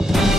अजित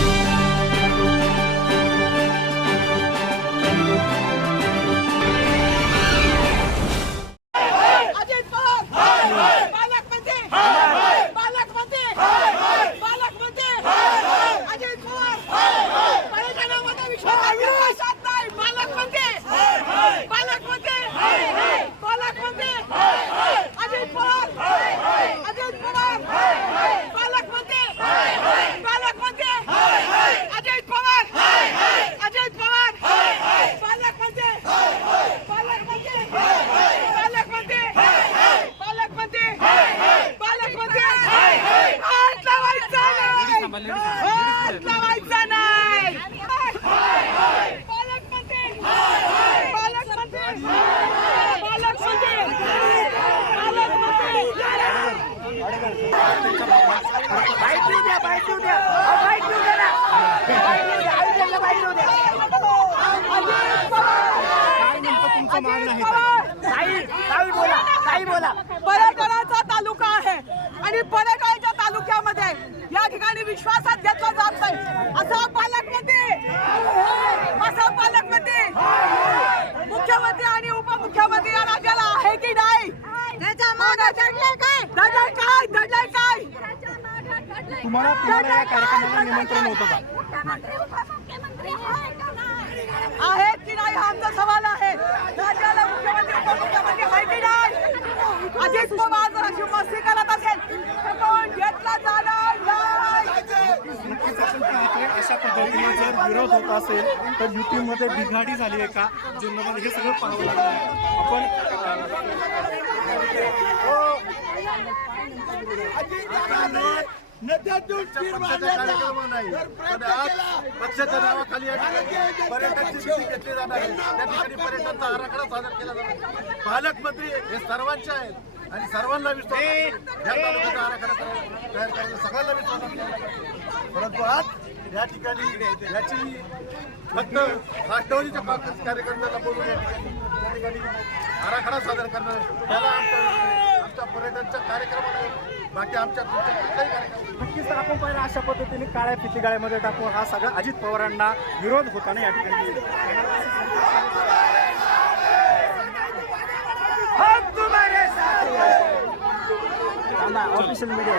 काही बोला. पर्यटनाचा तालुका आहे. आणि पर्यटनाच्या तालुक्यामध्ये या ठिकाणी विश्वासात घेतला जात नाही. असा पालकमंत्री. असा पालकमंत्री. मुख्यमंत्री आणि उपमुख्यमंत्री या राज्याला आहे की नाही? दडलंय काय? दडलंय काय? दडलंय काय? तुम्हाला तुम्हाला या कार्यक्रमाला निमंत्रण होतं का? आहेत की नाही हा आमचा सवाल आहे राज्याला मुख्यमंत्री उपमुख्यमंत्री आहे की नाही अजित पवार जर अशी मस्ती करत असेल. तर कोण? घेतला जाणार नाही. नक्कीच आपण पाहतोय अशा पद्धतीने जर विरोध होत असेल तर युतीमध्ये बिघाडी झाली आहे का? जुन्नरमध्ये हे सगळं पाहावं लागलं. आपण आज पक्षाच्या नावाखाली पर्यटनची भीती घेतली जाणार आहे. त्या ठिकाणी पर्यटनचा आराखडा सादर केला जाणार. पालकमंत्री हे सर्वांचे आहेत. आणि सर्वांना विश्वास. या तालुक्याचा आराखडा तयार तयार करायचा सगळ्यांना विश्वास. परंतु आज या ठिकाणी याची फक्त राष्ट्रवादीच्या काँग्रेस कार्यकर्त्याला बोलून या ठिकाणी आराखडा सादर करणं त्याला आमच्या पर्यटनच्या कार्यक्रमाला बाकी आमच्या नक्कीच तर आपण पाहिलं अशा पद्धतीने काळ्या फितीगाळ्यामध्ये टाकून हा सगळा अजित पवारांना विरोध होताना या ठिकाणी ऑफिशियल मीडिया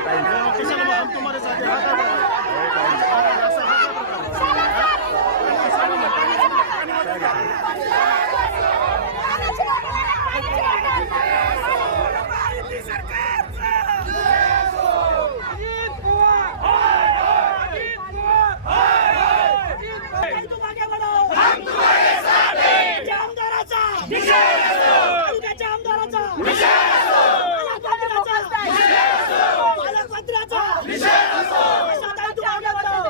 आमदाराचा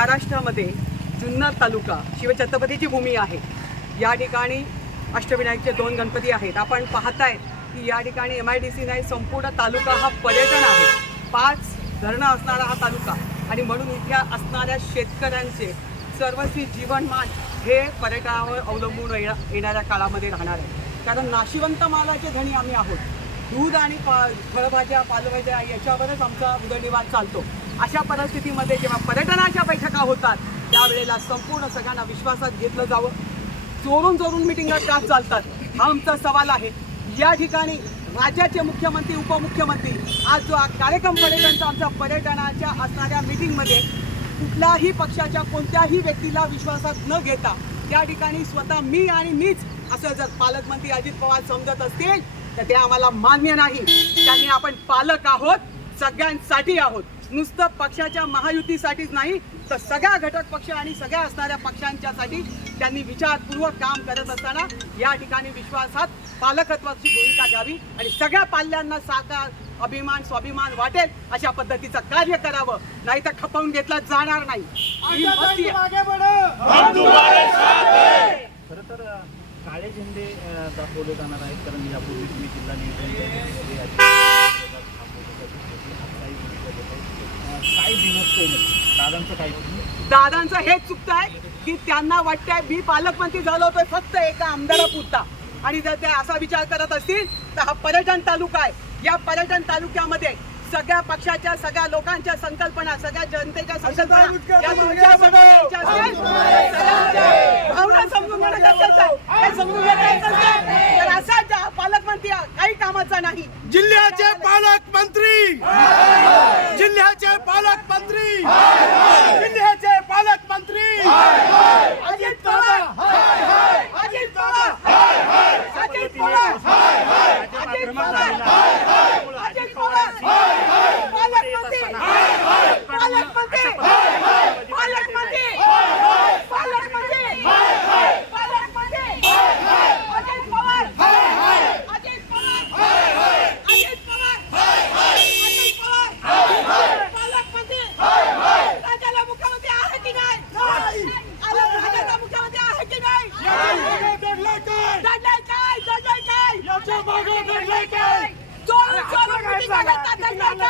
महाराष्ट्रामध्ये जुन्नर तालुका शिवछत्रपतीची भूमी आहे. या ठिकाणी अष्टविनायकचे दोन गणपती आहेत. आपण पाहताय की या ठिकाणी एम आय डी सी नाही संपूर्ण तालुका हा पर्यटन आहे. पाच धरणं असणारा हा तालुका आणि म्हणून इथे असणाऱ्या शेतकऱ्यांचे सर्वस्वी जीवनमान हे पर्यटनावर अवलंबून येणा- येणाऱ्या काळामध्ये राहणार आहे. कारण नाशिवंत मालाचे धणी आम्ही आहोत. दूध आणि पा फळभाज्या पालेभाज्या याच्यावरच आमचा उदरनिर्वाह चालतो. अशा परिस्थितीमध्ये जेव्हा पर्यटनाच्या बैठका होतात त्यावेळेला संपूर्ण सगळ्यांना विश्वासात घेतलं जावं. चोरून चोरून मिटिंगा त्रास चालतात. हा आमचा सवाल आहे. या ठिकाणी राज्याचे मुख्यमंत्री उपमुख्यमंत्री आज जो कार्यक्रम पर्यटनचा आमच्या पर्यटनाच्या असणाऱ्या मिटिंगमध्ये कुठल्याही पक्षाच्या कोणत्याही व्यक्तीला विश्वासात न घेता त्या ठिकाणी स्वतः मी आणि मीच असं जर पालकमंत्री अजित पवार समजत असतील तर ते आम्हाला मान्य नाही. त्यांनी आपण पालक आहोत सगळ्यांसाठी आहोत. नुसतं पक्षाच्या महायुतीसाठीच नाही तर सगळ्या घटक पक्ष आणि सगळ्या असणाऱ्या पक्षांच्यासाठी त्यांनी विचारपूर्वक काम करत असताना या ठिकाणी विश्वासात पालकत्वाची भूमिका घ्यावी आणि सगळ्या पाल्यांना साकार अभिमान स्वाभिमान वाटेल अशा पद्धतीचं कार्य करावं नाही तर खपवून घेतला जाणार नाही. खरं तर काळे झेंडे दाखवले जाणार आहेत कारण यापूर्वी तुम्ही जिल्हा नियोजन दादांचं हेच चुकतं आहे की त्यांना वाटतंय मी पालकमंत्री झालो होतो फक्त एका आमदारापुरता. आणि जर ते असा विचार करत असतील तर हा पर्यटन तालुका आहे. या पर्यटन तालुक्यामध्ये सगळ्या पक्षाच्या सगळ्या लोकांच्या संकल्पना सगळ्या जनतेच्या संकल्पना समजून घेणं गरजेचं आहे. हे समजून घेणं गरजेचं आहे. तर असा ज्या पालकमंत्री काही कामाचा नाही. जिल्ह्याचे पालकमंत्री जिल्ह्याचे पालकमंत्री जिल्ह्याचे पालकमंत्री Ajit Pawar! Ajit Pawar! Ajit Pawar! Ajit Pawar! no, no, no.